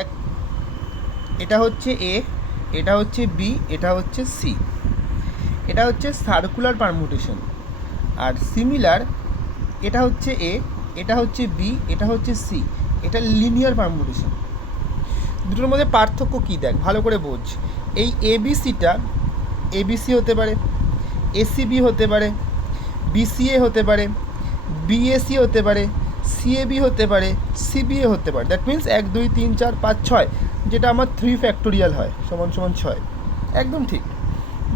এক, এটা হচ্ছে এ, এটা হচ্ছে বি, এটা হচ্ছে সি। এটা হচ্ছে সার্কুলার পারমুটেশন। আর সিমিলার, এটা হচ্ছে এ, এটা হচ্ছে বি, এটা হচ্ছে সি। এটা লিনিয়ার পারমুটেশন। দুটোর মধ্যে পার্থক্য কী দেখ, ভালো করে বোঝ। এই এবিসিটা এবিসি হতে পারে, এসিবি হতে পারে, বিসিএ হতে পারে, বিএসি হতে পারে, সিএবি হতে পারে, সিবিএ হতে পারে। দ্যাট মিন্স 1 2 3 4 5 6, যেটা আমার 3 ফ্যাক্টোরিয়াল হয় সমান সমান 6। একদম ঠিক।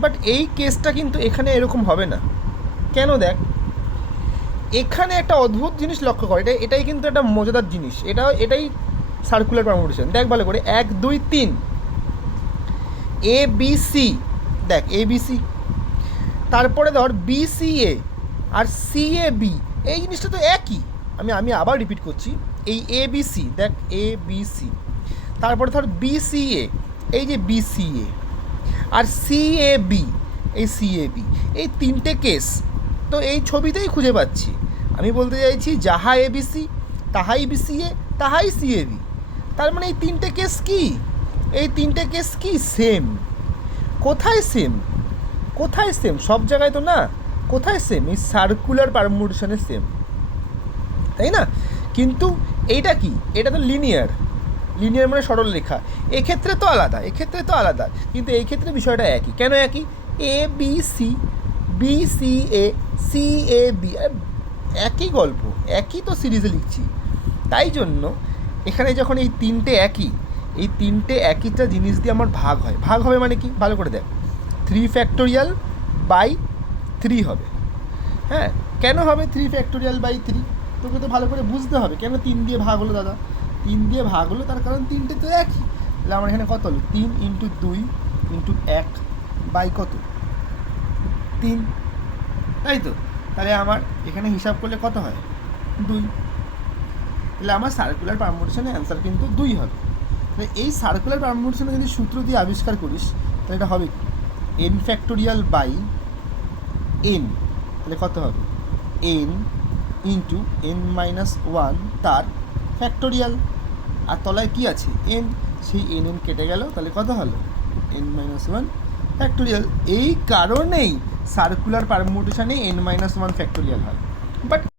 বাট এই কেসটা কিন্তু এখানে এরকম হবে না। কেন দেখ, এখানে একটা অদ্ভুত জিনিস লক্ষ্য করে, এটাই কিন্তু একটা মজাদার জিনিস। এটাই সার্কুলার পারমুটেশন। দেখ ভালো করে, 1 2 3 এ বি সি, দেখ এ বি সি, তারপরে ধর বিসিএ আর সিএবি, এই জিনিসটা তো একই। আমি আবার রিপিট করছি, এই এ বি সি, দেখ এ বি সি, তারপরে ধর বিসিএ, এই যে বিসিএ, আর সিএবি, এই সিএবি, এই তিনটে কেস তো এই ছবিতেই খুঁজে পাচ্ছি। আমি বলতে চাইছি যাহা এবিসি তাহাই বিসিএ তাহাই সিএবি। তার মানে এই তিনটে কেস কি, এই তিনটে কেস কি সেম। কোথায় সেম? কোথায় সেম? সব জায়গায় তো না। কোথায় সেম? এই সার্কুলার পারমুটেশনে সেম, তাই না? কিন্তু এইটা কি, এটা তো লিনিয়ার। লিনিয়ার মানে সরল রেখা। এক্ষেত্রে তো আলাদা, এক্ষেত্রে তো আলাদা, কিন্তু এই ক্ষেত্রে বিষয়টা একই। কেন একই? A B C, B C A, C A B, একই গল্প, একই তো সিরিজে লিখছি। তাই জন্য এখানে যখন এই তিনটে একই, এই তিনটে একইটা জিনিস দিয়ে আমার ভাগ হয়। ভাগ হবে মানে কি, ভালো করে দেখ, 3 ফ্যাক্টোরিয়াল বাই 3 হবে। হ্যাঁ, কেন হবে 3 ফ্যাক্টোরিয়াল বাই 3? তোকে তো ভালো করে বুঝতে হবে কেন 3 দিয়ে ভাগ হলো দাদা। 3 দিয়ে ভাগ হলো তার কারণ তিনটে তো একই। তাহলে আমার এখানে কত হলো? 3 ইন্টু 2 ইন্টু 1 বাই কত? 3, তাই তো? তাহলে আমার এখানে হিসাব করলে কত হয়? 2। তাহলে আমার সার্কুলার পারমুটেশনের অ্যান্সার কিন্তু 2 হবে। তাহলে এই সার্কুলার পারমুটেশনে যদি সূত্র দিয়ে আবিষ্কার করিস তাহলে এটা হবে n ফ্যাক্টোরিয়াল বাই n। তাহলে কত হবে? n ইন্টু n মাইনাস 1 তার ফ্যাক্টোরিয়াল। আর তলায় কি আছে? n। সেই n কেটে গেল, তাহলে কত হলো? n minus 1 factorial. এই কারণেই সার্কুলার পারমুটেশনে n মাইনাস 1 ফ্যাক্টোরিয়াল হয়। বাট